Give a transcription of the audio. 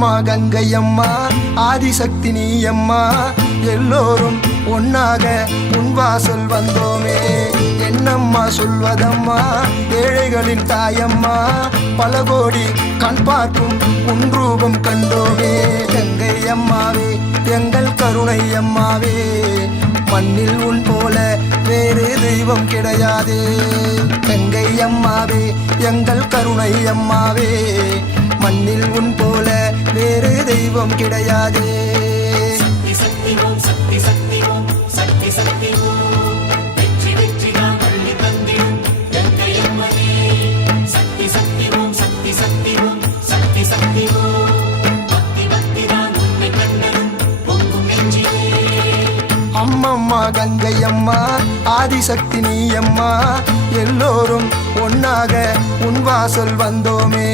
அம்மம்மா கங்கையம்மா ஆதிசக்தி நீ அம்மா எல்லோரும் ஒன்னாக உன் வாசல் வந்தோமே என்னம்மா சொல்வதம்மா ஏழைகளின் தாயம்மா பல கோடி கண் பார்க்கும் உன் ரூபம் கண்டோமே கங்கை அம்மாவே எங்கள் கருணை அம்மாவே மண்ணில் உன் போல வேறு தெய்வம் கிடையாதே கங்கை அம்மாவே எங்கள் கருணை அம்மாவே மண்ணில் உன் போல வேறு தெய்வம் கிடையாதே சக்தி சக்தி ஓம் சக்தி சக்தி ஓம் சக்தி சக்தி ஓம் வெற்றி வெற்றி நான் அள்ளி தந்திடும் கங்கை அம்மனே சக்தி சக்தி ஓம் சக்தி சக்தி ஓம் சக்தி சக்தி ஓம் பக்தி பக்தி நான் உன்னை கண்டதும் பொங்கும் நெஞ்சிலே அம்மம்மா கங்கை அம்மா ஆதிசக்தி நீ அம்மா எல்லோரும் ஒன்னாக உன் வாசல் வந்தோமே